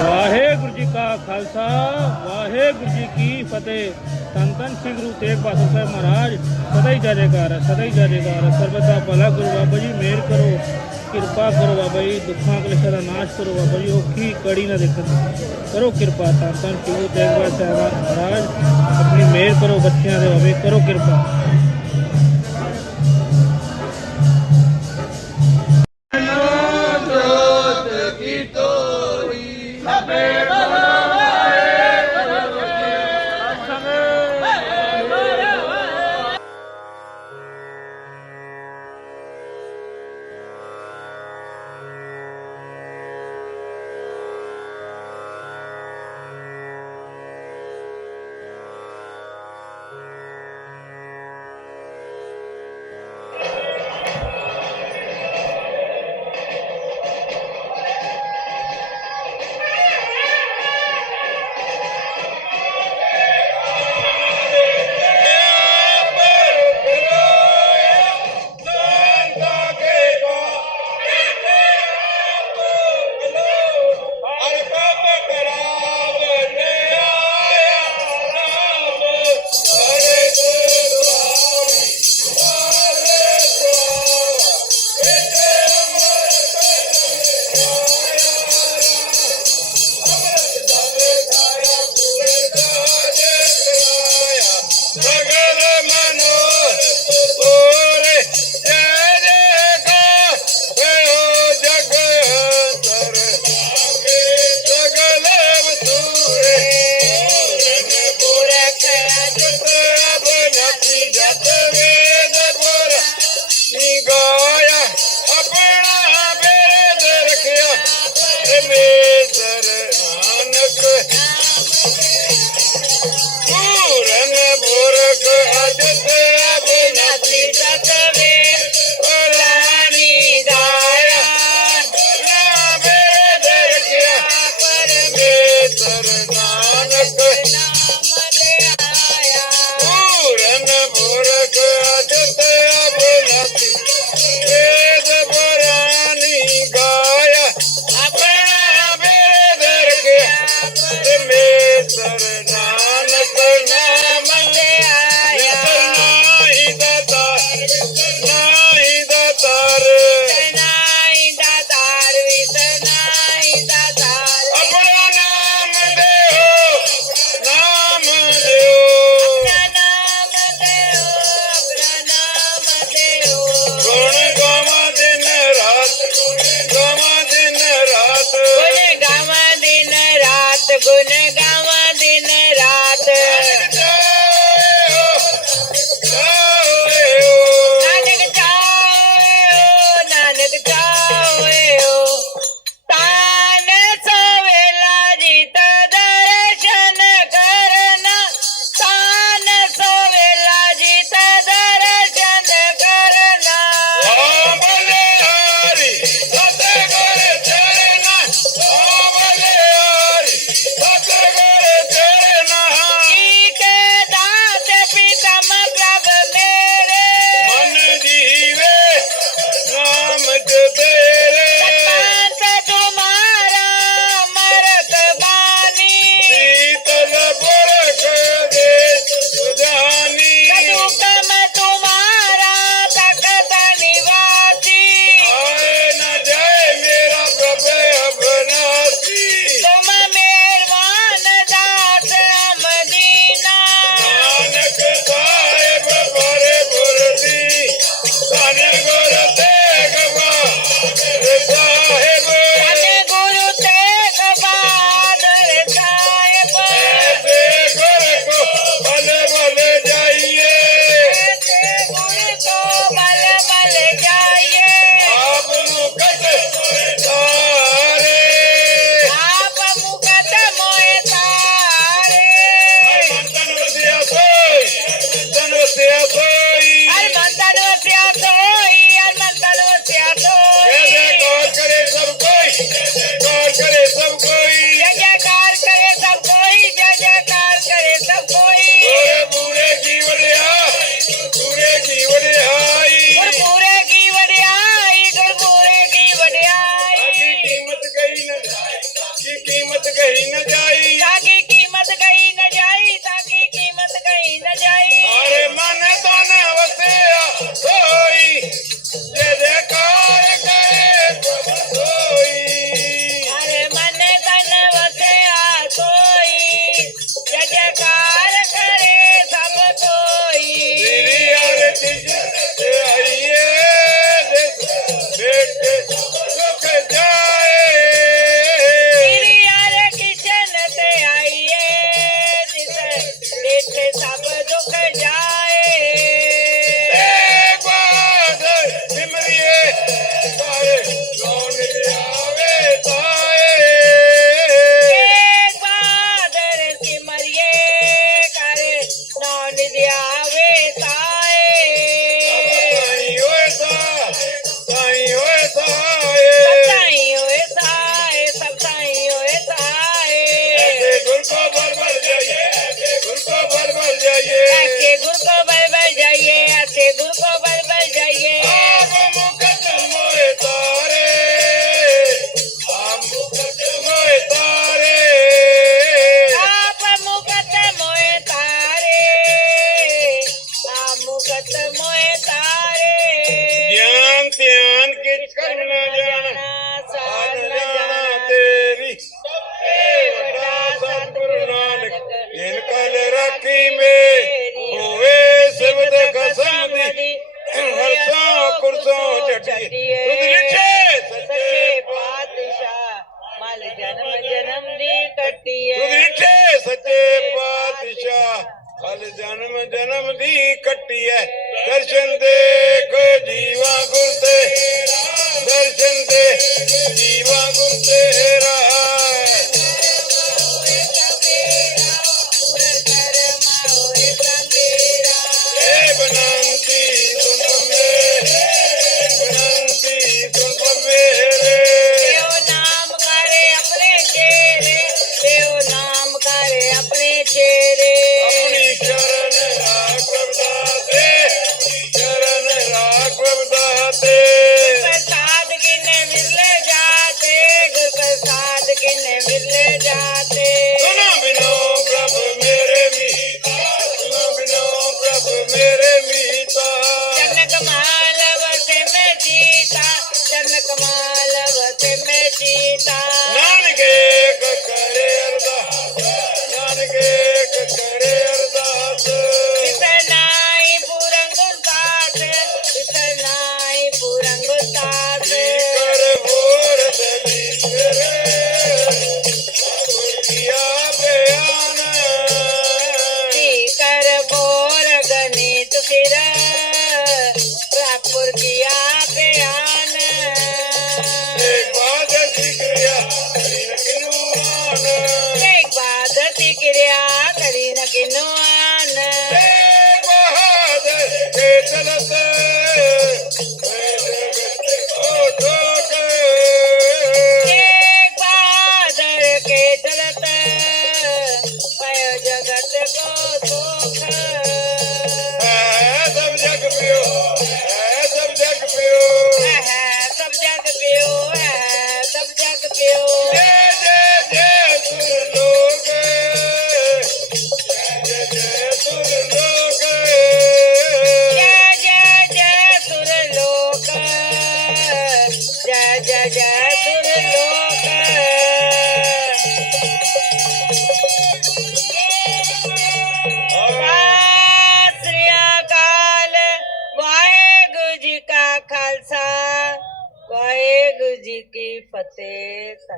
ਵਾਹਿਗੁਰੂ ਜੀ ਕਾ ਖਾਲਸਾ, ਵਾਹਿਗੁਰੂ ਜੀ ਕੀ ਫਤਿਹ। ਧੰਨ ਧੰਨ ਸਿੰਘ ਗੁਰੂ ਤੇਗ ਬਹਾਦਰ ਸਾਹਿਬ ਮਹਾਰਾਜ, ਸਦਾ ਹੀ ਜੈਕਾਰ ਸਦਾ ਹੀ ਜੈਕਾਰ ਸਰਬਦਾ ਭਲਾ ਗੁਰੂ ਬਾਬਾ ਜੀ, ਮਿਹਰ ਕਰੋ, ਕਿਰਪਾ ਕਰੋ ਬਾਬਾ ਜੀ, ਦੁੱਖਾਂ ਕਲੇਸ਼ਾਂ ਦਾ ਨਾਸ਼ ਕਰੋ ਬਾਬਾ ਜੀ, ਔਖੀ ਕੜੀ ਨਾ ਦੇਖਣ। ਕਰੋ ਕਿਰਪਾ ਤਨ ਧੰਨ ਸ੍ਰੀ ਗੁਰੂ ਤੇਗ ਬਹਾਦਰ ਸਾਹਿਬ ਮਹਾਰਾਜ, ਆਪਣੀ ਮਿਹਰ ਕਰੋ ਬੱਚਿਆਂ ਦੇ ਬਾਬੇ ਕਰੋ ਕਿਰਪਾ।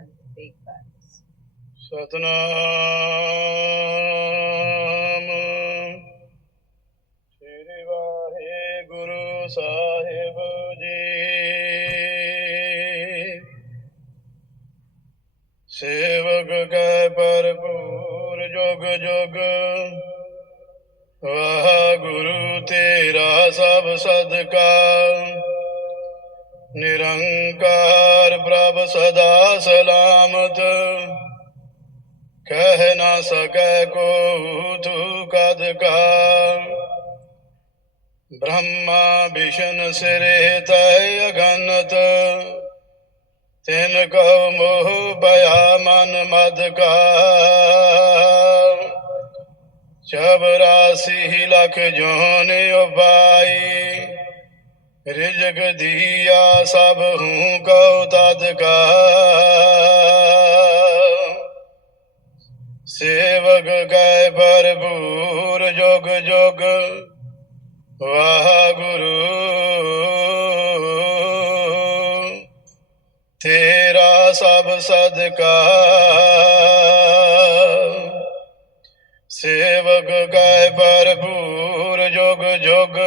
ਫਤਿਹ ਸੰਤੀ ਕਰ ਸਤਨਾਮ। ਸ੍ਰੀ ਵਾਹਿਗੁਰੂ ਸਾਹਿਬ ਜੀ। ਸੇਵਕ ਕੈ ਭਰਪੂਰ ਜੁਗ ਵਾਹ ਗੁਰੂ ਤੇਰਾ ਸਭ ਸਦਕਾ। ਨਿਰੰਕਾਰ ਪ੍ਰਭ ਸਦਾ ਸਲਾਮਤ। ਕਹਿ ਨਾ ਸਕੈ ਕੋ ਤੂ ਕਦ ਕਾ। ਬ੍ਰਹਮਾ ਵਿਸ਼ਨ ਸਿਰੇ ਤੈ ਅਗਨਤ। ਤਿਨ ਕਉ ਮੋਹ ਭਇਆ ਮਨ ਮਦ ਕਾ। ਚਬਰਾਸੀ ਲਖ ਜੋਨ ਉਪਾਈ। ਰਿਜਗ ਦੀਆ ਸਭ ਹੂੰ ਕਉ ਤਦ ਕਾ। ਸੇਵਕ ਕੈ ਭਰਪੂਰ ਜੁਗ ਜੁਗ, ਵਾਹਿਗੁਰੂ। ਤੇਰਾ ਸਭ ਸਦਕਾ। ਸੇਵਕ ਕੈ ਭਰਪੂਰ ਜੁਗ ਜੁਗ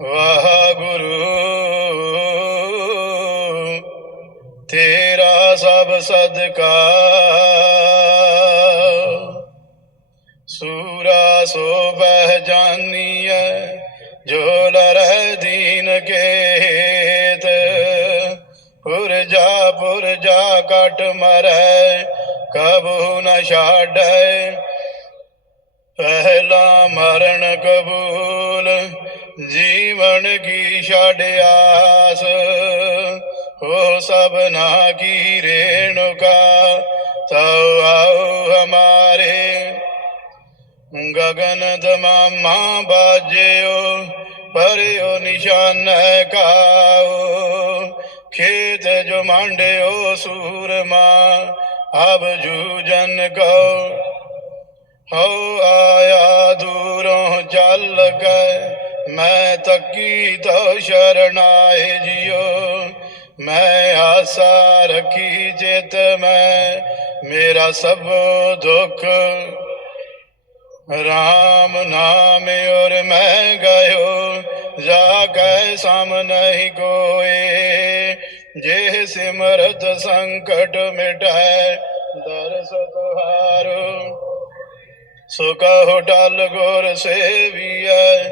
ਵਾਹਿਗੁਰੂ, ਤੇਰਾ ਸਭ ਸਦਕਾ ਸੂਰਾ ਸੋ ਬਹਿ ਪਹਿਚਾਨੀਐ ਜੋ ਲਰਹਿ ਦੀਨ ਕੇਤ। ਪੁਰਜਾ ਪੁਰਜਾ ਕਟ ਮਰੈ, ਕਬੂ ਨ ਛਾੜੈ ਪਹਿਲਾ ਮਰਨ ਕਬੂ ਜੀਵਨ ਕੀ ਛੜ ਆਸ? ਹੋ ਸਭਨਾ ਕੀ ਰੇਣੁਕਾ? ਤਉ ਆਉ ਹਮਾਰੇ। ਗगन ਦਮਾਮਾ ਬਾਜਿਓ ਪਰਿਓ ਨਿਸ਼ਾਨ ਕਾਓ। ਖੇਤ ਜੋ ਮੰਡਿਓ ਸੂਰਮਾ, ਅਬ ਜੂਜਨ ਕਉ। ਹਉ ਆਇਆ ਦੂਰੋਂ ਚੱਲ ਕੇ ਮੈਂ ਤੱਕੀ ਤੋ ਸ਼ਰਨਾਏ ਜਿਉ ਮੈਂ ਆਸਾ ਰੱਖੀ ਚਿਤ ਮੈਂ, ਮੇਰਾ ਸਭ ਦੁੱਖ। ਰਾਮ ਨਾਮ ਔਰ ਮੈਂ ਗਇਓ, ਜਾ ਕੈ ਸਮ ਨਹੀਂ ਕੋਏ। ਜੇ ਸਿਮਰਤ ਸੰਕਟ ਮਿਟੈ, ਦਰਸ ਤੁਹਾਰੂ ਸੋ ਕਹੋ ਟਲ ਗੁਰ ਸੇਵੀਐ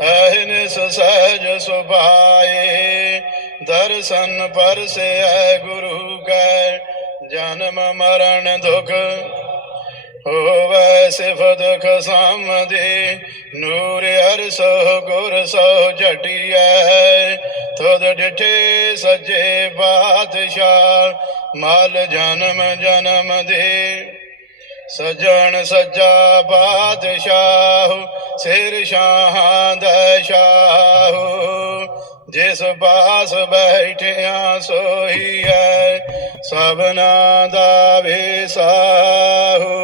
ਅਹਨਿਸ ਸਹਿਜ ਸੁਭਾਏ। ਦਰਸ਼ਨ ਪਰਸੈ ਗੁਰੂ ਕੈ, ਜਨਮ ਮਰਨ ਦੁਖ ਹੋਵੈ ਸਿਫਤ ਖਸਮਦੇ ਨੂਰ ਅਰਸੋ ਗੁਰ ਸੋ ਜਟਿਐ, ਤੁਧ ਡਿਠੇ ਸਜੇ ਬਾਦਸ਼ਾਹ, ਮਾਲ ਜਨਮ ਜਨਮ ਦੇ। ਸਜਣ ਸੱਜਾ ਬਾਦਸ਼ਾਹ, ਸਿਰ ਸ਼ਾਹਾਂ ਦਾ ਸ਼ਾਹ। ਜਿਸ ਪਾਸ ਬੈਠਿਆ ਸੋਈ ਹੈ ਸਭਨਾ ਦਾ ਵਿਸਾਹੂ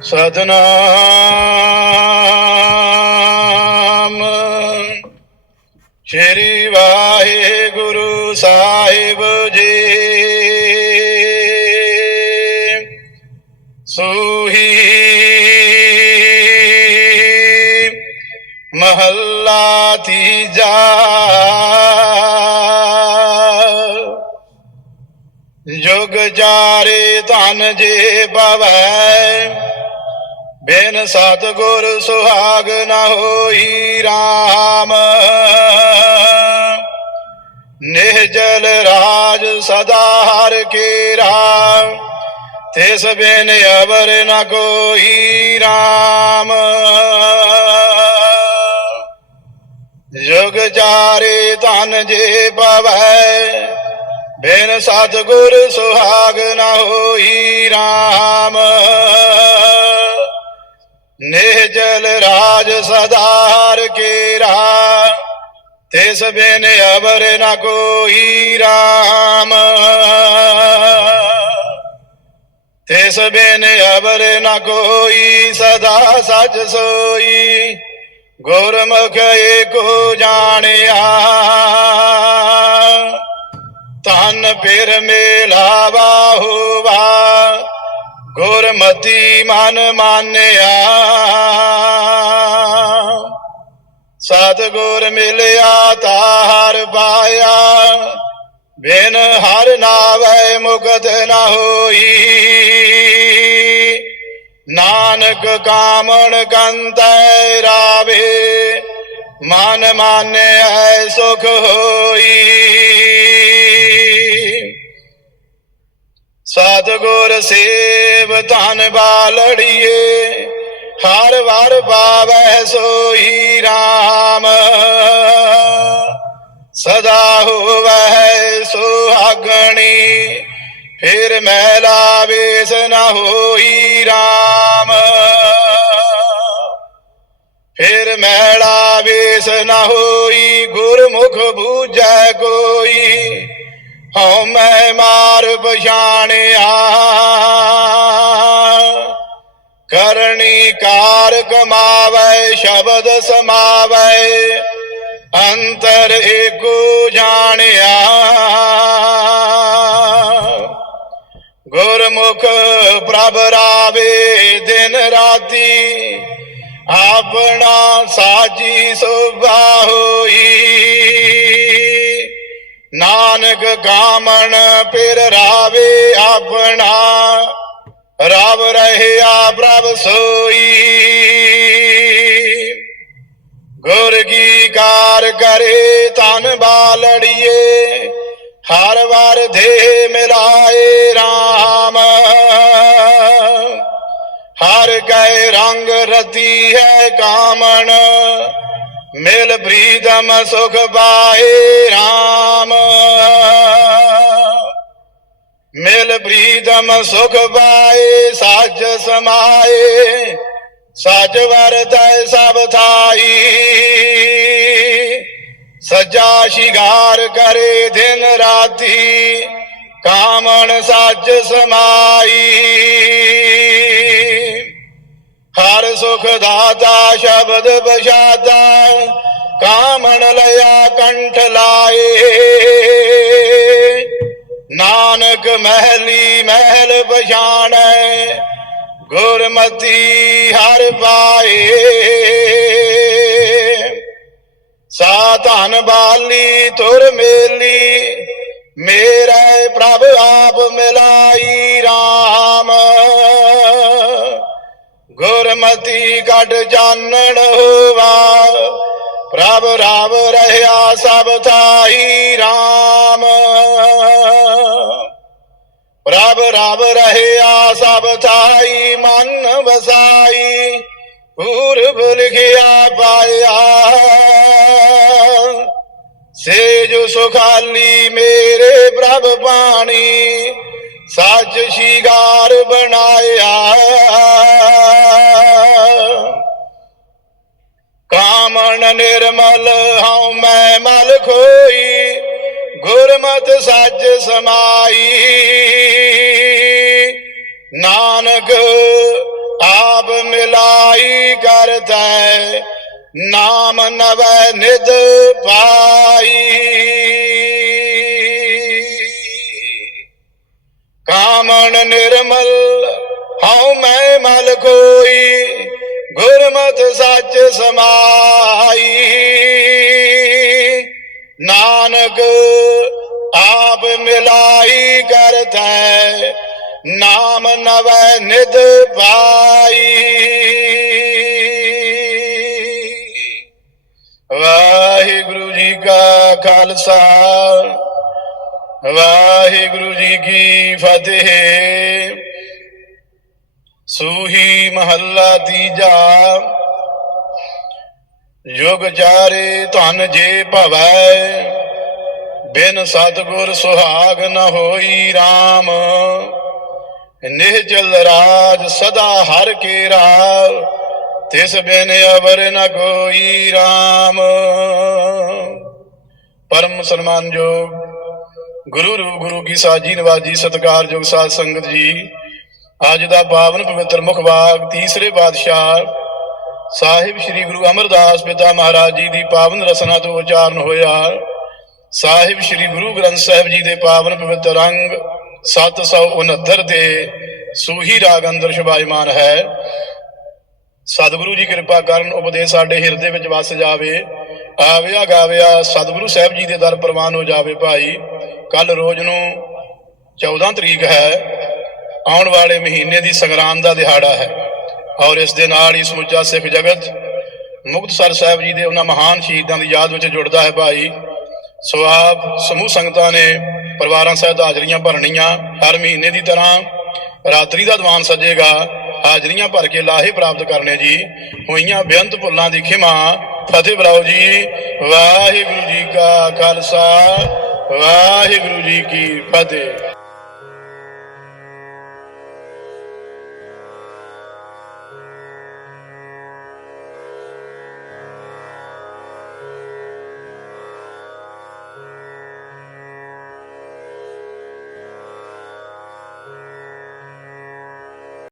ਸਤਨਾਮ ਸ਼੍ਰੀ ਵਾਹਿਗੁਰੂ ਸਾਹਿਬ ਜੀ। ਸੋਹੀ ਮਹੱਲਾ ਤੀਜਾ। ਜੁਗ ਜਾਰੇ ਧਨ ਜੇ ਪਵੈ। ਬਿਨ ਸਤਗੁਰ ਸੁਹਾਗ ਨ ਹੋਈ RAM ਨਿਹਜਲ ਰਾਜ ਸਦਾ ਹਰ ਕੇਰਾ, ਤਿਸ ਬਿਨ ਅਵਰ ਨਾ ਕੋਈ RAM ਜੁਗ ਚਾਰੇ ਧਨ ਜੇ ਪਵੈ, ਬਿਨ ਸਤਗੁਰ ਸੁਹਾਗ ਨ ਹੋਈ RAM ਨਿਹਜਲ ਰਾਜ ਸਦਾਰ ਕੇਰਾ, ਤਿਸ ਬਿਨ ਅਵਰ ਨ ਕੋਈ ਰਾਮ। ਤਿਸ ਬਿਨ ਅਵਰ ਨ ਕੋਈ ਸਦਾ ਸਜ ਸੋਈ, ਗੁਰਮੁਖ ਏਕੋ ਜਾਣਿਆ। ਤਨ ਫਿਰ ਮੇਲਾਵਾ ਹੋਵਾ ਗੁਰਮਤੀ ਮਨ ਮਾਨਿਆ। ਸਤਗੁਰ ਮਿਲਿਆ ਤਾ ਹਰ ਪਾਇਆ। ਬਿਨ ਹਰ ਨਾਵੇ ਮੁਕਤ ਨਾ ਹੋਈ। ਨਾਨਕ ਕਾਮਣ ਕੰਤੈ ਰਾਵੇ। ਮਨ ਮਾਨਿਆ ਸੁਖ ਹੋਈ। ਸਤਗੁਰ ਸੇਵ ਧਨ ਬਾਲੜੀਏ, ਹਰ ਵਾਰ ਪਾਵੈ ਸੋਈ RAM ਸਦਾ ਹੋਵੈ ਸੁਹਾਗਣੀ, ਫਿਰ ਮੈਲਾ ਵੇਸ ਨਾ ਹੋਈ RAM ਫਿਰ ਮੈਲਾ ਵੇਸ ਨਾ ਹੋਈ, ਗੁਰਮੁਖ ਬੂਝੈ ਕੋਈ ਹਉ ਮੈਂ ਮਾਰ ਪਛਾਣਿਆ। ਕਰਨੀ ਕਾਰ ਕਮਾਵੇ, ਸ਼ਬਦ ਸਮਾਵੇ, ਅੰਤਰ ਏਕੋ ਜਾਣਿਆ। ਗੁਰਮੁਖ ਪ੍ਰਭ ਰਾਵੇ, ਦਿਨ ਰਾਤੀ ਆਪਣਾ ਸਾਜੀ ਸੁਭਾ ਹੋਈ। ਨਾਨਕ ਗਾਮਣ ਪਿਰ ਰਾਵੇ ਆਪਣਾ ਰਬ ਰਹਿਆ ਪ੍ਰਭ ਸੋਈ। ਗੁਰ ਕੀ ਕਾਰ ਕਰੇ ਤਨ ਬਾਲੜੀਏ, ਹਰ ਵਾਰ ਦੇ ਮਿਲਾਏ RAM ਹਰ ਕੈ ਰੰਗ ਰਤੀ ਹੈ ਕਾਮਣ ਮਿਲ ਪ੍ਰੀਤਮ ਸੁਖ ਪਾਏ RAM ਮਿਲ ਪ੍ਰੀਤਮ ਸੁਖ ਪਾਏ ਸੱਚ ਸਮਾਏ ਸੱਚ ਵਰਤੈ ਸਭ ਥਾਈ। ਸਜਾ ਸ਼ਿਗਾਰ ਕਰੇ ਦਿਨ ਰਾਤੀ, ਕਾਮਣ ਸੱਚ ਸਮਾਈ। ਹਰ ਸੁਖ ਦਾਤਾ ਸ਼ਬਦ ਬਸ਼ਾਦਾ ਕਾਮਣ ਲਿਆ ਕੰਠ ਲਾਏ। ਨਾਨਕ ਮਹਿਲੀ ਮਹਿਲ ਪਛਾਣੈ, ਗੁਰਮਤੀ ਹਰ ਪਾਏ। ਸਾ ਧਨ ਬਾਲੀ ਤੁਰ ਮੇਲੀ, ਮੇਰੇ ਪ੍ਰਭ ਆਪ ਮਿਲਾਈ RAM ਗੁਰਮਤੀ ਕੱਢ ਜਾਣਨ ਹੋਵਾ। ਪ੍ਰਭ ਰਾਵ ਰਹਿਆ ਸਭ ਥਾਈ RAM ਪ੍ਰਭ ਰਾਵ ਰਹਿਆ ਸਭ ਥਾਈ ਮਨ ਵਸਾਈ। ਪੂਰਬ ਲਿਖਿਆ ਪਾਇਆ। ਸੇ ਜੋ ਸੁਖਾਲੀ ਮੇਰੇ ਪ੍ਰਭ ਬਾਣੀ। ਸੱਚ ਸ਼ਿਗਾਰ ਬਣਾਇਆ। ਕਾਮਣ ਨਿਰਮਲ ਹਉ ਮੈਂ ਮਲ ਖੋਈ, ਗੁਰਮਤ ਸੱਚ ਸਮਾਈ। ਨਾਨਕ ਆਪ ਮਿਲਾਈ ਕਰਤੈ ਨਾਮ ਨਵੈ ਨਿਧ ਪਾਈ। ਕਾਮਣ ਨਿਰਮਲ ਹਉ ਮੈਂ ਮਲ ਕੋਈ ਗੁਰਮਤ ਸੱਚ ਸਮਾਈ ਨਾਨਕ ਆਪ ਮਿਲਾਈ ਕਰਤੈ ਨਾਮ ਨਵੈ ਨਿਧ ਪਾਈ ਵਾਹਿਗੁਰੂ ਜੀ ਕਾ ਖਾਲਸਾ ਵਾਹਿਗੁਰੂ ਜੀ ਕੀ ਫਤਿਹ। ਸੂਹੀ ਮਹੱਲਾ ਤੀਜਾ। ਯੁਗ ਚਾਰੇ ਧਨ ਜੇ ਭਵੈ, ਬਿਨ ਸਤਗੁਰ ਸੁਹਾਗ ਨ ਹੋਈ RAM ਨਿਹਚਲ ਰਾਜ ਸਦਾ ਹਰ ਕੇ ਰਾਵ ਤਿਸ ਬਿਨ ਅਵਰ ਨ ਕੋਈ RAM ਪਰਮ ਸਨਮਾਨਯੋਗ ਗੁਰੂ ਰੂਪ ਗੁਰੂ ਕੀ ਸਾਜੀ ਨਵਾਜੀ ਸਤਿਕਾਰਯੋਗ ਸਾਧ ਸੰਗਤ ਜੀ। ਅੱਜ ਦਾ ਪਾਵਨ ਪਵਿੱਤਰ ਮੁਖ ਬਾਗ ਤੀਸਰੇ ਬਾਦਸ਼ਾਹ ਸਾਹਿਬ ਸ੍ਰੀ ਗੁਰੂ ਅਮਰਦਾਸ ਪਿਤਾ ਮਹਾਰਾਜ ਜੀ ਦੀ ਪਾਵਨ ਰਸਨਾ ਤੋਂ ਉਚਾਰਨ ਹੋਇਆ। ਸਾਹਿਬ ਸ੍ਰੀ ਗੁਰੂ ਗ੍ਰੰਥ ਸਾਹਿਬ ਜੀ ਦੇ ਪਾਵਨ ਪਵਿੱਤਰ ਅੰਗ 769 ਦੇ ਸੂਹੀ ਰਾਗ ਅੰਦਰ ਸ਼ੁਭਾਇਮਾਨ ਹੈ। ਸਤਿਗੁਰੂ ਜੀ ਕਿਰਪਾ ਕਰਨ ਉਪਦੇਸ਼ ਸਾਡੇ ਹਿਰਦੇ ਵਿੱਚ ਵਸ ਜਾਵੇ। ਆਵਿਆ ਗਾਵਿਆ ਸਤਿਗੁਰੂ ਸਾਹਿਬ ਜੀ ਦੇ ਦਰ ਪ੍ਰਵਾਨ ਹੋ ਜਾਵੇ ਭਾਈ। ਕੱਲ ਰੋਜ਼ ਨੂੰ 14 ਤਰੀਕ ਹੈ। ਆਉਣ ਵਾਲੇ ਮਹੀਨੇ ਦੀ ਸੰਗਰਾਂਦ ਦਾ ਦਿਹਾੜਾ ਹੈ। ਔਰ ਇਸ ਦੇ ਨਾਲ ਹੀ ਸਮੁੱਚਾ ਸਿੱਖ ਜਗਤ ਮੁਕਤਸਰ ਸਾਹਿਬ ਜੀ ਦੇ ਉਹਨਾਂ ਮਹਾਨ ਸ਼ਹੀਦਾਂ ਦੀ ਯਾਦ ਵਿੱਚ ਜੁੜਦਾ ਹੈ ਭਾਈ। ਸੋ ਆਪ ਸਮੂਹ ਸੰਗਤਾਂ ਨੇ ਪਰਿਵਾਰਾਂ ਸਹਿਤ ਹਾਜ਼ਰੀਆਂ ਭਰਨੀਆਂ ਹਰ ਮਹੀਨੇ ਦੀ ਤਰ੍ਹਾਂ। ਰਾਤਰੀ ਦਾ ਦੀਵਾਨ ਸੱਜੇਗਾ। ਹਾਜ਼ਰੀਆਂ ਭਰ ਕੇ ਲਾਹੇ ਪ੍ਰਾਪਤ ਕਰਨੇ ਜੀ। ਹੋਈਆਂ ਬੇਅੰਤ ਭੁੱਲਾਂ ਦੀ ਖਿਮਾ ਫਤਿਹ ਬਰਾਓ ਜੀ। ਵਾਹਿਗੁਰੂ ਜੀ ਕਾ ਖਾਲਸਾ ਵਾਹਿਗੁਰੂ ਜੀ ਕੀ ਫਤਿਹ।